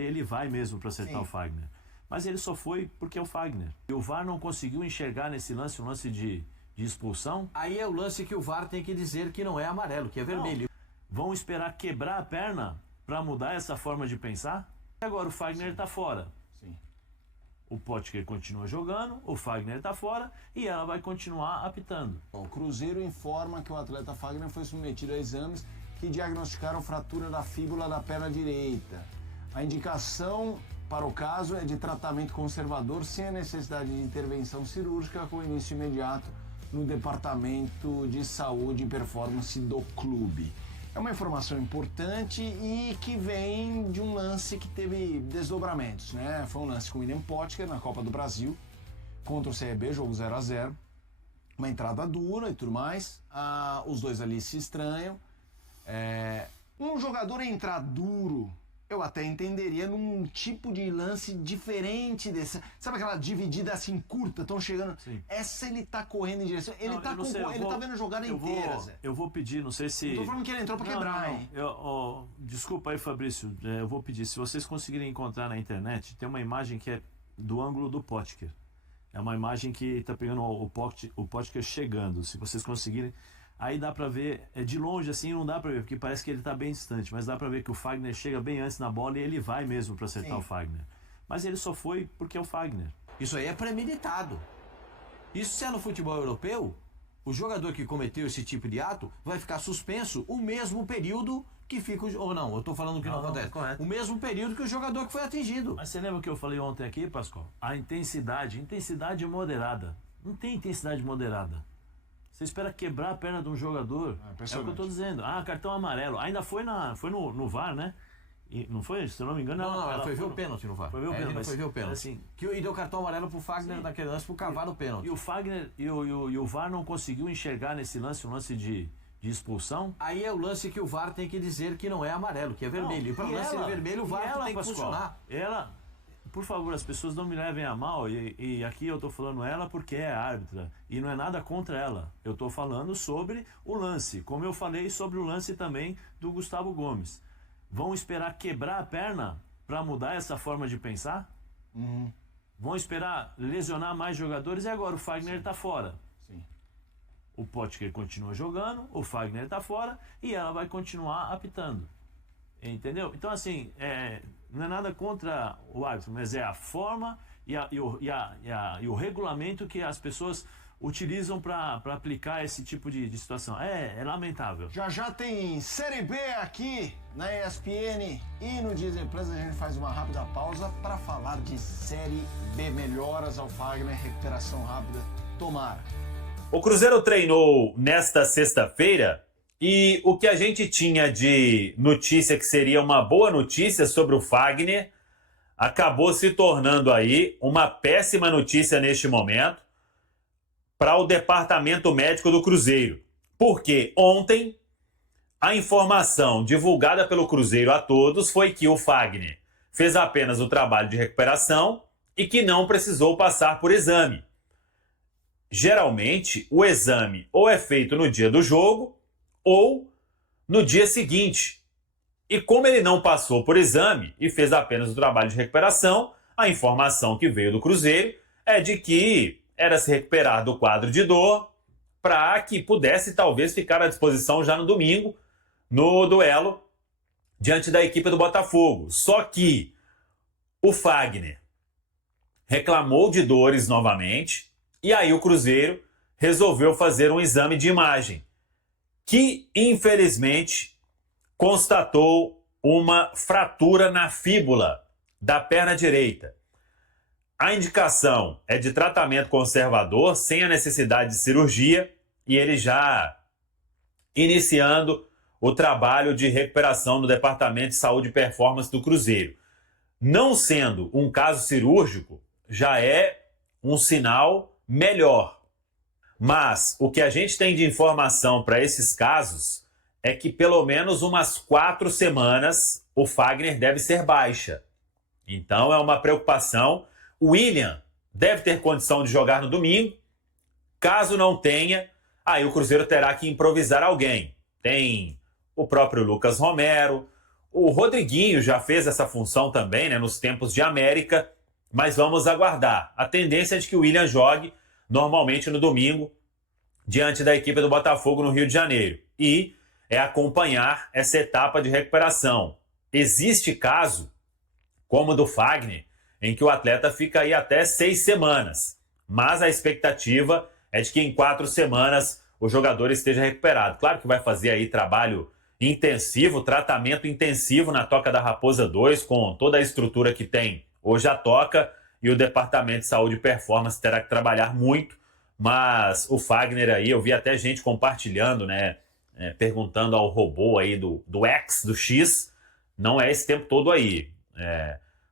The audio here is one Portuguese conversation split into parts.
bola e ele vai mesmo para acertar Sim. o Fagner. Mas ele só foi porque é o Fagner. E o VAR não conseguiu enxergar nesse lance, um lance de expulsão. Aí é o lance que o VAR tem que dizer que não é amarelo, que é vermelho. Vão esperar quebrar a perna para mudar essa forma de pensar? E agora o Fagner está fora. Sim. O Potker continua jogando, o Fagner está fora e ela vai continuar apitando. O Cruzeiro informa que o atleta Fagner foi submetido a exames que diagnosticaram fratura da fíbula da perna direita. A indicação para o caso é de tratamento conservador sem a necessidade de intervenção cirúrgica, com início imediato no Departamento de Saúde e Performance do clube. É uma informação importante e que vem de um lance que teve desdobramentos, né? Foi um lance com o William Potker na Copa do Brasil contra o CRB, jogo 0-0. Uma entrada dura e tudo mais. Os dois ali se estranham. Um jogador entrar duro, eu até entenderia num tipo de lance diferente desse. Sabe aquela dividida assim curta, estão chegando? Sim. Essa ele tá correndo em direção. Ele Não, tá eu não sei, ele tá vendo a jogada eu inteira, vou, Zé. eu vou pedir, não sei se... Não tô falando que ele entrou pra quebrar, hein? Desculpa aí, Fabrício, eu vou pedir, se vocês conseguirem encontrar na internet, tem uma imagem que é do ângulo do Potker. É uma imagem que tá pegando o Potker chegando, se vocês conseguirem. Aí dá pra ver, de longe assim não dá pra ver, porque parece que ele tá bem distante, mas dá pra ver que o Fagner chega bem antes na bola e ele vai mesmo pra acertar Sim. o Fagner. Mas ele só foi porque é o Fagner. Isso aí é premeditado. Isso se é no futebol europeu, o jogador que cometeu esse tipo de ato vai ficar suspenso o mesmo período que fica ou não, eu tô falando que não acontece. Correto. O mesmo período que o jogador que foi atingido. Mas você lembra o que eu falei ontem aqui, Pascoal? A intensidade moderada. Não tem intensidade moderada. Você espera quebrar a perna de um jogador. É o que eu tô dizendo. Cartão amarelo. Ainda foi no VAR, né? E não foi? Se eu não me engano, Ela foi ver o pênalti no VAR. Foi ver o pênalti. Ele foi ver o pênalti. Assim, E deu cartão amarelo pro Fagner naquele lance pro cavar o pênalti. E o Fagner e o VAR não conseguiu enxergar nesse lance, um lance de expulsão. Aí é o lance que o VAR tem que dizer que não é amarelo, que é vermelho. E para o lance ser vermelho, o VAR tem que funcionar. Ela, por favor, as pessoas não me levem a mal, e aqui eu tô falando ela porque é árbitra, e não é nada contra ela. Eu tô falando sobre o lance, como eu falei sobre o lance também do Gustavo Gomes. Vão esperar quebrar a perna para mudar essa forma de pensar? Uhum. Vão esperar lesionar mais jogadores e agora o Fagner tá fora. Sim. O Potker continua jogando, o Fagner tá fora e ela vai continuar apitando. Entendeu? Então, assim, não é nada contra o árbitro, mas é a forma e o regulamento que as pessoas utilizam para aplicar esse tipo de situação. É lamentável. Já tem Série B aqui na ESPN e no Disney Plus. A gente faz uma rápida pausa para falar de Série B. Melhoras ao Fagner, recuperação rápida. Tomara. O Cruzeiro treinou nesta sexta-feira e o que a gente tinha de notícia que seria uma boa notícia sobre o Fagner acabou se tornando aí uma péssima notícia neste momento para o departamento médico do Cruzeiro. Porque ontem a informação divulgada pelo Cruzeiro a todos foi que o Fagner fez apenas o trabalho de recuperação e que não precisou passar por exame. Geralmente, o exame ou é feito no dia do jogo ou no dia seguinte. E como ele não passou por exame e fez apenas o trabalho de recuperação, a informação que veio do Cruzeiro é de que era se recuperar do quadro de dor para que pudesse talvez ficar à disposição já no domingo, no duelo diante da equipe do Botafogo. Só que o Fagner reclamou de dores novamente e aí o Cruzeiro resolveu fazer um exame de imagem que, infelizmente, constatou uma fratura na fíbula da perna direita. A indicação é de tratamento conservador, sem a necessidade de cirurgia, e ele já iniciando o trabalho de recuperação no Departamento de Saúde e Performance do Cruzeiro. Não sendo um caso cirúrgico, já é um sinal melhor. Mas o que a gente tem de informação para esses casos é que pelo menos umas 4 semanas o Fagner deve ser baixa. Então é uma preocupação. O William deve ter condição de jogar no domingo. Caso não tenha, aí o Cruzeiro terá que improvisar alguém. Tem o próprio Lucas Romero, O Rodriguinho já fez essa função também, né, nos tempos de América, mas vamos aguardar. A tendência é de que o William jogue normalmente no domingo, diante da equipe do Botafogo no Rio de Janeiro. E é acompanhar essa etapa de recuperação. Existe caso, como o do Fagner, em que o atleta fica aí até 6 semanas. Mas a expectativa é de que em 4 semanas o jogador esteja recuperado. Claro que vai fazer aí trabalho intensivo, tratamento intensivo na Toca da Raposa 2, com toda a estrutura que tem hoje a Toca, e o Departamento de Saúde e Performance terá que trabalhar muito, mas o Fagner aí, eu vi até gente compartilhando, né, perguntando ao robô aí do X, do X, não é esse tempo todo aí.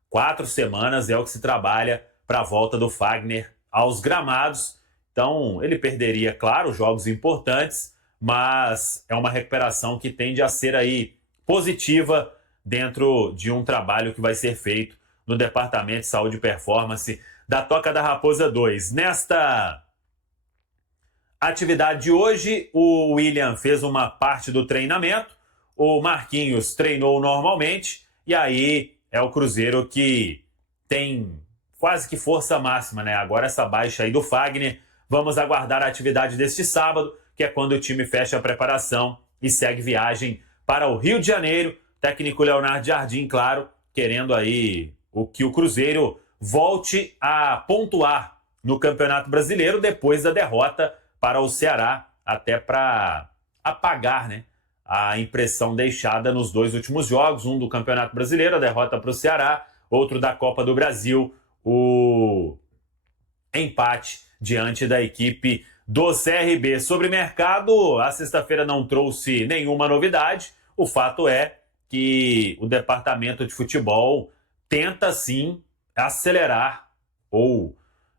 4 semanas é o que se trabalha para a volta do Fagner aos gramados. Então, ele perderia, claro, jogos importantes, mas é uma recuperação que tende a ser aí positiva dentro de um trabalho que vai ser feito no Departamento de Saúde e Performance da Toca da Raposa 2. Nesta atividade de hoje, o William fez uma parte do treinamento, o Marquinhos treinou normalmente, e aí é o Cruzeiro que tem quase que força máxima, né? Agora essa baixa aí do Fagner. Vamos aguardar a atividade deste sábado, que é quando o time fecha a preparação e segue viagem para o Rio de Janeiro. Técnico Leonardo Jardim, claro, querendo aí que o Cruzeiro volte a pontuar no Campeonato Brasileiro depois da derrota para o Ceará, até para apagar, né, a impressão deixada nos 2 últimos jogos, um do Campeonato Brasileiro, a derrota para o Ceará, outro da Copa do Brasil, o empate diante da equipe do CRB. Sobre mercado, a sexta-feira não trouxe nenhuma novidade. O fato é que o departamento de futebol tenta sim acelerar, ou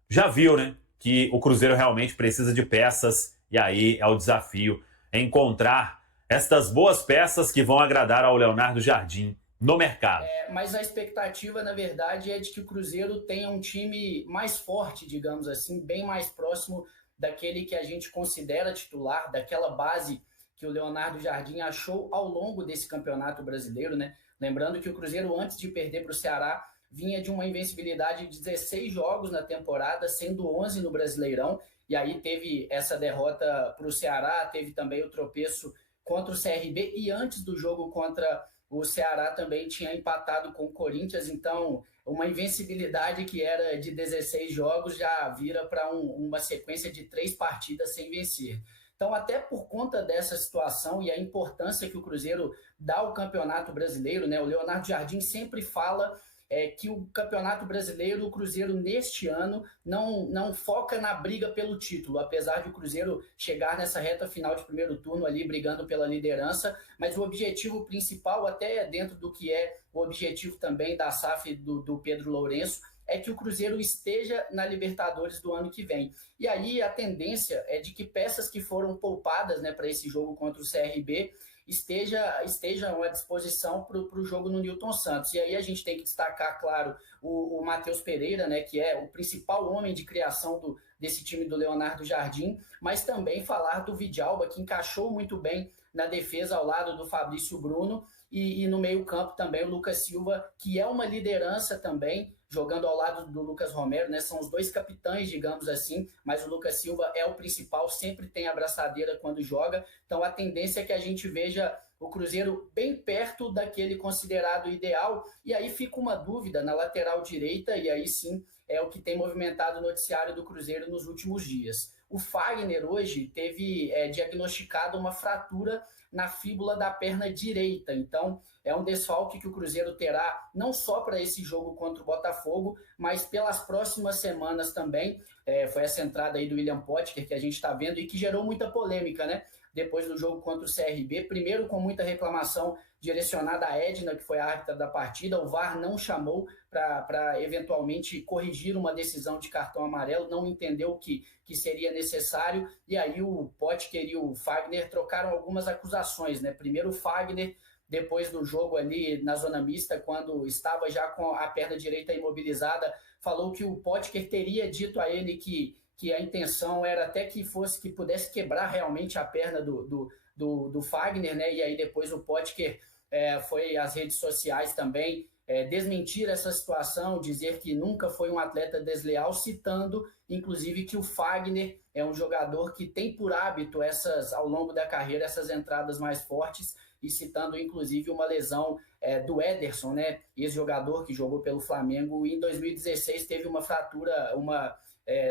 já viu, né, que o Cruzeiro realmente precisa de peças, e aí é o desafio encontrar estas boas peças que vão agradar ao Leonardo Jardim no mercado. Mas a expectativa, na verdade, é de que o Cruzeiro tenha um time mais forte, digamos assim, bem mais próximo daquele que a gente considera titular, daquela base que o Leonardo Jardim achou ao longo desse campeonato brasileiro, né? Lembrando que o Cruzeiro, antes de perder para o Ceará, vinha de uma invencibilidade de 16 jogos na temporada, sendo 11 no Brasileirão, e aí teve essa derrota para o Ceará, teve também o tropeço contra o CRB, e antes do jogo contra o Ceará também tinha empatado com o Corinthians, então uma invencibilidade que era de 16 jogos já vira para uma sequência de 3 partidas sem vencer. Então, até por conta dessa situação e a importância que o Cruzeiro dá ao Campeonato Brasileiro, né? O Leonardo Jardim sempre fala que o Campeonato Brasileiro, o Cruzeiro neste ano não foca na briga pelo título, apesar de o Cruzeiro chegar nessa reta final de primeiro turno ali brigando pela liderança, mas o objetivo principal, até dentro do que é o objetivo também da SAF do Pedro Lourenço, é que o Cruzeiro esteja na Libertadores do ano que vem. E aí a tendência é de que peças que foram poupadas, né, para esse jogo contra o CRB estejam à disposição para o jogo no Newton Santos. E aí a gente tem que destacar, claro, o Matheus Pereira, né, que é o principal homem de criação desse time do Leonardo Jardim, mas também falar do Vidalba, que encaixou muito bem na defesa ao lado do Fabrício Bruno, e no meio-campo também o Lucas Silva, que é uma liderança também, jogando ao lado do Lucas Romero, né? São os 2 capitães, digamos assim, mas o Lucas Silva é o principal, sempre tem a abraçadeira quando joga. Então a tendência é que a gente veja o Cruzeiro bem perto daquele considerado ideal, e aí fica uma dúvida na lateral direita, e aí sim é o que tem movimentado o noticiário do Cruzeiro nos últimos dias. O Fagner hoje teve diagnosticado uma fratura na fíbula da perna direita, então é um desfalque que o Cruzeiro terá não só para esse jogo contra o Botafogo, mas pelas próximas semanas também. Foi essa entrada aí do William Potker que a gente está vendo e que gerou muita polêmica, né? Depois do jogo contra o CRB, primeiro com muita reclamação direcionada à Edna, que foi a árbitra da partida. O VAR não chamou para eventualmente corrigir uma decisão de cartão amarelo, não entendeu que seria necessário, e aí o Potker e o Fagner trocaram algumas acusações, né? Primeiro o Fagner, depois do jogo ali na zona mista, quando estava já com a perna direita imobilizada, falou que o Potker teria dito a ele que a intenção era até que pudesse quebrar realmente a perna do Fagner, né? E aí depois o Potker foi às redes sociais também desmentir essa situação, dizer que nunca foi um atleta desleal, citando, inclusive, que o Fagner é um jogador que tem por hábito ao longo da carreira, essas entradas mais fortes, e citando, inclusive, uma lesão do Ederson, né? Ex-jogador que jogou pelo Flamengo e em 2016 teve uma fratura, uma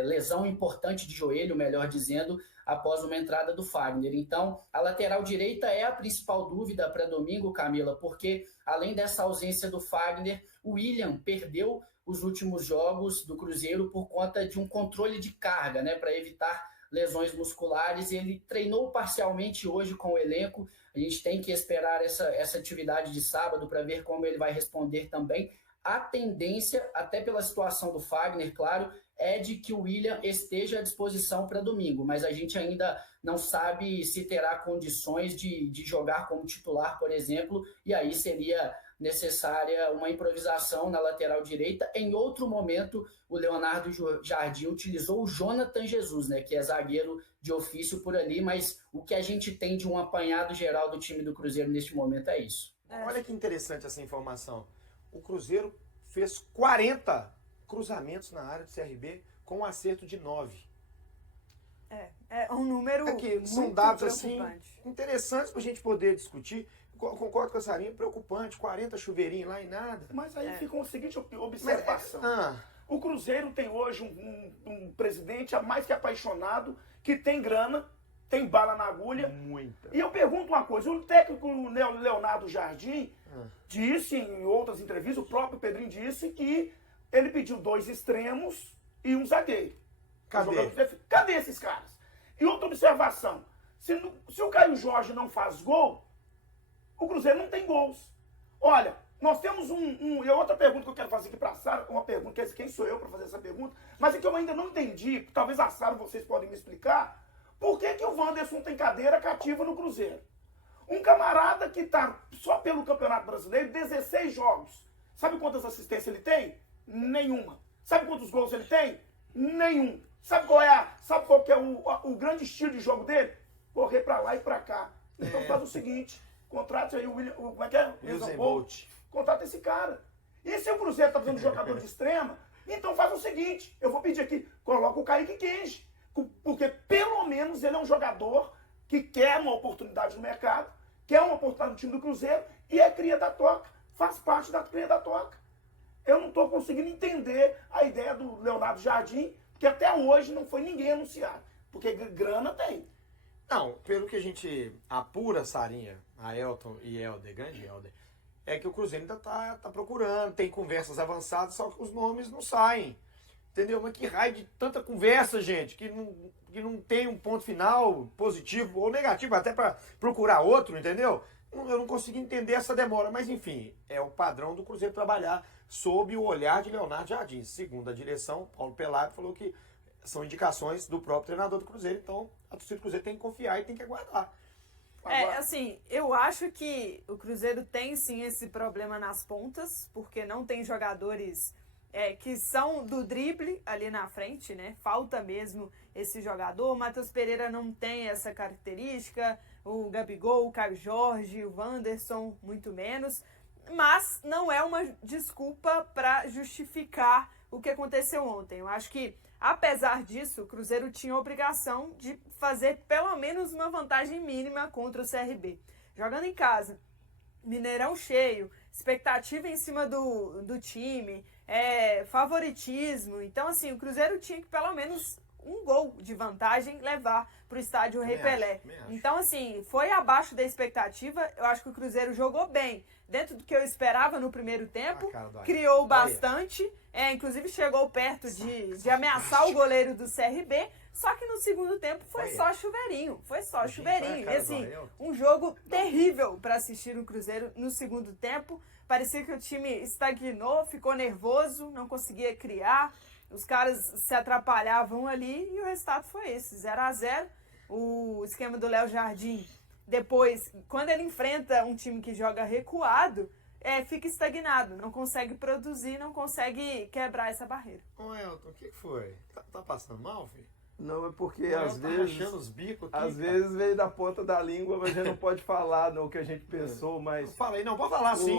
lesão importante de joelho, melhor dizendo, após uma entrada do Fagner. Então, a lateral direita é a principal dúvida para domingo, Camila, porque além dessa ausência do Fagner, o William perdeu os últimos jogos do Cruzeiro por conta de um controle de carga, né, para evitar lesões musculares. Ele treinou parcialmente hoje com o elenco. A gente tem que esperar essa atividade de sábado para ver como ele vai responder também. A tendência, até pela situação do Fagner, claro, é de que o William esteja à disposição para domingo, mas a gente ainda não sabe se terá condições de jogar como titular, por exemplo, e aí seria necessária uma improvisação na lateral direita. Em outro momento, o Leonardo Jardim utilizou o Jonathan Jesus, né, que é zagueiro de ofício por ali, mas o que a gente tem de um apanhado geral do time do Cruzeiro neste momento é isso. Olha que interessante essa informação. O Cruzeiro fez 40 cruzamentos na área do CRB com um acerto de 9. É um número Aqui, são muito dados assim preocupante. interessantes para a gente poder discutir. Concordo com a Sarinha, preocupante, 40 chuveirinhos lá e nada. Mas aí fica uma seguinte observação. O Cruzeiro tem hoje um presidente mais que apaixonado, que tem grana, tem bala na agulha. Muita. E eu pergunto uma coisa, o técnico Leonardo Jardim disse em outras entrevistas, o próprio Pedrinho disse que ele pediu 2 extremos e um zagueiro. Cadê esses caras? E outra observação, se o Caio Jorge não faz gol, o Cruzeiro não tem gols. Olha, nós temos e outra pergunta que eu quero fazer aqui para a Sara, uma pergunta, quem sou eu para fazer essa pergunta, mas é que eu ainda não entendi, talvez a Sara vocês podem me explicar, por que o Wanderson tem cadeira cativa no Cruzeiro? Um camarada que está só pelo Campeonato Brasileiro, 16 jogos. Sabe quantas assistências ele tem? Nenhuma. Sabe quantos gols ele tem? Nenhum. Sabe qual que é o grande estilo de jogo dele? Correr para lá e para cá. Então faz o seguinte, contrate aí o William, como é que é? Usain Bolt. Contrata esse cara. E se o Cruzeiro está precisando de jogador de extrema, então faz o seguinte, eu vou pedir aqui, coloca o Kaique Kenji, porque pelo menos ele é um jogador que quer uma oportunidade no mercado, quer uma oportunidade no time do Cruzeiro e é cria da toca, faz parte da cria da toca. Eu não estou conseguindo entender a ideia do Leonardo Jardim, que até hoje não foi ninguém anunciado, porque grana tem. Não, pelo que a gente apura, Sarinha, a Elton e Helder, grande Helder, é que o Cruzeiro ainda tá procurando, tem conversas avançadas, só que os nomes não saem. Entendeu? Mas que raio de tanta conversa, gente, que não tem um ponto final positivo ou negativo, até para procurar outro, entendeu? Eu não consegui entender essa demora, mas enfim, é o padrão do Cruzeiro trabalhar sob o olhar de Leonardo Jardim. Segundo a direção, Paulo Pelado falou que são indicações do próprio treinador do Cruzeiro, então a torcida do Cruzeiro tem que confiar e tem que aguardar. Assim, eu acho que o Cruzeiro tem sim esse problema nas pontas, porque não tem jogadores que são do drible ali na frente, né? Falta mesmo esse jogador. O Matheus Pereira não tem essa característica, o Gabigol, o Caio Jorge, o Wanderson, muito menos. Mas não é uma desculpa para justificar o que aconteceu ontem. Eu acho que, apesar disso, o Cruzeiro tinha a obrigação de fazer pelo menos uma vantagem mínima contra o CRB. Jogando em casa, Mineirão cheio, expectativa em cima do time, favoritismo. Então, assim, o Cruzeiro tinha que pelo menos um gol de vantagem levar para o estádio Rei Pelé. Então, assim, foi abaixo da expectativa. Eu acho que o Cruzeiro jogou bem, dentro do que eu esperava no primeiro tempo, criou bastante, inclusive chegou perto de ameaçar o goleiro do CRB, só que no segundo tempo foi só chuveirinho, E assim, um jogo terrível para assistir o Cruzeiro no segundo tempo. Parecia que o time estagnou, ficou nervoso, não conseguia criar, os caras se atrapalhavam ali e o resultado foi esse, 0-0. O esquema do Léo Jardim, depois, quando ele enfrenta um time que joga recuado, fica estagnado, não consegue produzir, não consegue quebrar essa barreira. Ô Elton, o que foi? Tá passando mal, filho? Não, é porque Eu às tô vezes... rachando os bicos aqui, Às cara. vezes veio da ponta da língua, mas a gente não pode falar no que a gente pensou, mas... Falei, não, pode falar sim.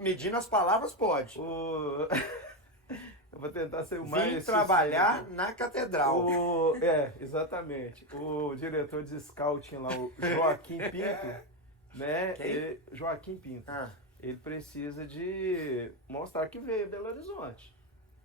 Medindo as palavras, pode. Eu vou tentar ser o mais... Vim trabalhar na catedral. Exatamente. O diretor de scouting lá, o Joaquim Pinto, né? Joaquim Pinto. Ele precisa de mostrar que veio Belo Horizonte.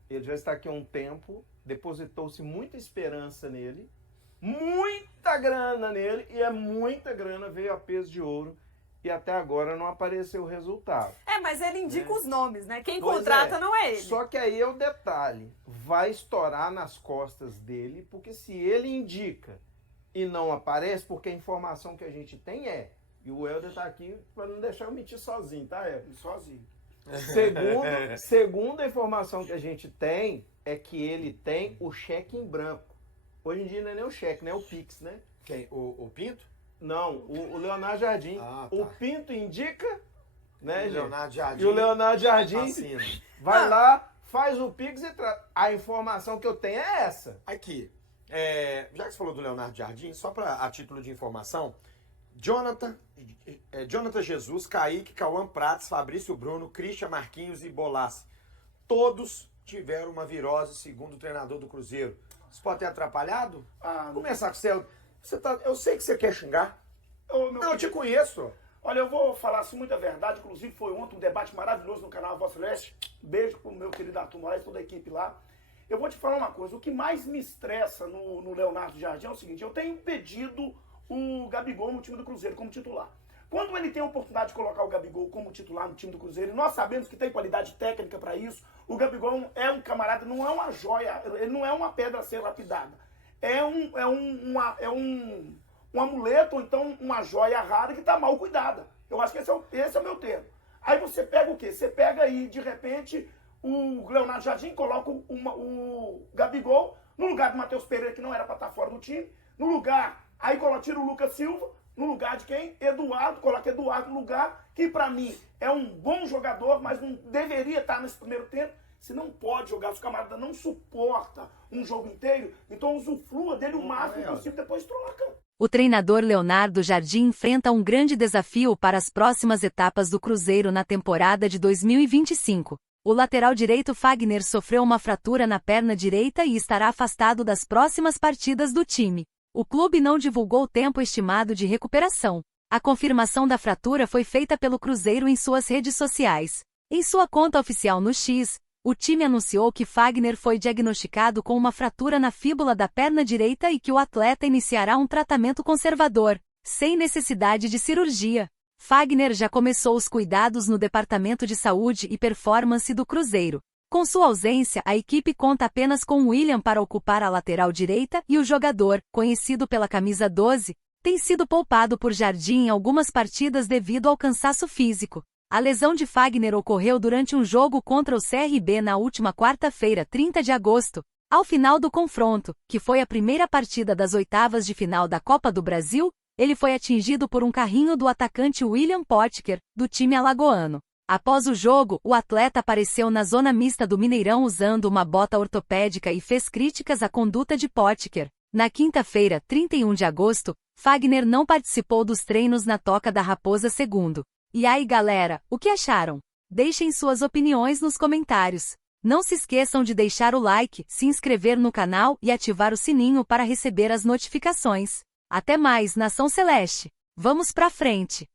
Ele já está aqui há um tempo, depositou-se muita esperança nele, muita grana nele, e muita grana veio a peso de ouro, e até agora não apareceu o resultado. Mas ele indica os nomes, né? Quem Pois contrata não é ele. Só que aí é o detalhe, vai estourar nas costas dele, porque se ele indica e não aparece, porque a informação que a gente tem e o Helder tá aqui para não deixar eu mentir sozinho, tá, Helder? Sozinho. Segundo a informação que a gente tem, é que ele tem o cheque em branco. Hoje em dia não é nem o cheque, né? É o Pix, né? Quem? O Pinto? Não, o Leonardo Jardim. Tá. O Pinto indica, né, gente? Leonardo Jardim. E o Leonardo Jardim assina. vai lá, faz o Pix e traz. A informação que eu tenho é essa. Aqui, já que você falou do Leonardo Jardim, só a título de informação, Jonathan Jesus, Kaique, Cauã Prates, Fabrício Bruno, Christian Marquinhos e Bolassi. Todos tiveram uma virose, segundo o treinador do Cruzeiro. Isso pode ter atrapalhado? Vou começar com você. Eu sei que você quer xingar. Eu te conheço. Olha, eu vou falar assim muita verdade. Inclusive foi ontem um debate maravilhoso no canal Voz Celeste. Beijo pro meu querido Arthur Moraes e toda a equipe lá. Eu vou te falar uma coisa. O que mais me estressa no Leonardo Jardim é o seguinte. Eu tenho impedido o Gabigol no time do Cruzeiro como titular. Quando ele tem a oportunidade de colocar o Gabigol como titular no time do Cruzeiro, nós sabemos que tem qualidade técnica para isso. O Gabigol é um camarada, não é uma joia, ele não é uma pedra a ser lapidada. É um amuleto ou então uma joia rara que está mal cuidada. Eu acho que esse é o meu termo. Aí você pega o quê? Você pega aí, de repente, o Leonardo Jardim, coloca o Gabigol no lugar do Matheus Pereira, que não era para estar fora do time, no lugar... Aí tira o Lucas Silva, no lugar de quem? Eduardo, coloca Eduardo no lugar, que pra mim é um bom jogador, mas não deveria estar nesse primeiro tempo. Se não pode jogar, se o camarada não suporta um jogo inteiro, então usufrua dele o máximo possível, depois troca. O treinador Leonardo Jardim enfrenta um grande desafio para as próximas etapas do Cruzeiro na temporada de 2025. O lateral direito Fagner sofreu uma fratura na perna direita e estará afastado das próximas partidas do time. O clube não divulgou o tempo estimado de recuperação. A confirmação da fratura foi feita pelo Cruzeiro em suas redes sociais. Em sua conta oficial no X, o time anunciou que Fagner foi diagnosticado com uma fratura na fíbula da perna direita e que o atleta iniciará um tratamento conservador, sem necessidade de cirurgia. Fagner já começou os cuidados no Departamento de Saúde e Performance do Cruzeiro. Com sua ausência, a equipe conta apenas com William para ocupar a lateral direita e o jogador, conhecido pela camisa 12, tem sido poupado por Jardim em algumas partidas devido ao cansaço físico. A lesão de Fagner ocorreu durante um jogo contra o CRB na última quarta-feira, 30 de agosto. Ao final do confronto, que foi a primeira partida das oitavas de final da Copa do Brasil, ele foi atingido por um carrinho do atacante William Potker, do time alagoano. Após o jogo, o atleta apareceu na zona mista do Mineirão usando uma bota ortopédica e fez críticas à conduta de Potker. Na quinta-feira, 31 de agosto, Fagner não participou dos treinos na Toca da Raposa II. E aí, galera, o que acharam? Deixem suas opiniões nos comentários. Não se esqueçam de deixar o like, se inscrever no canal e ativar o sininho para receber as notificações. Até mais, Nação Celeste! Vamos pra frente!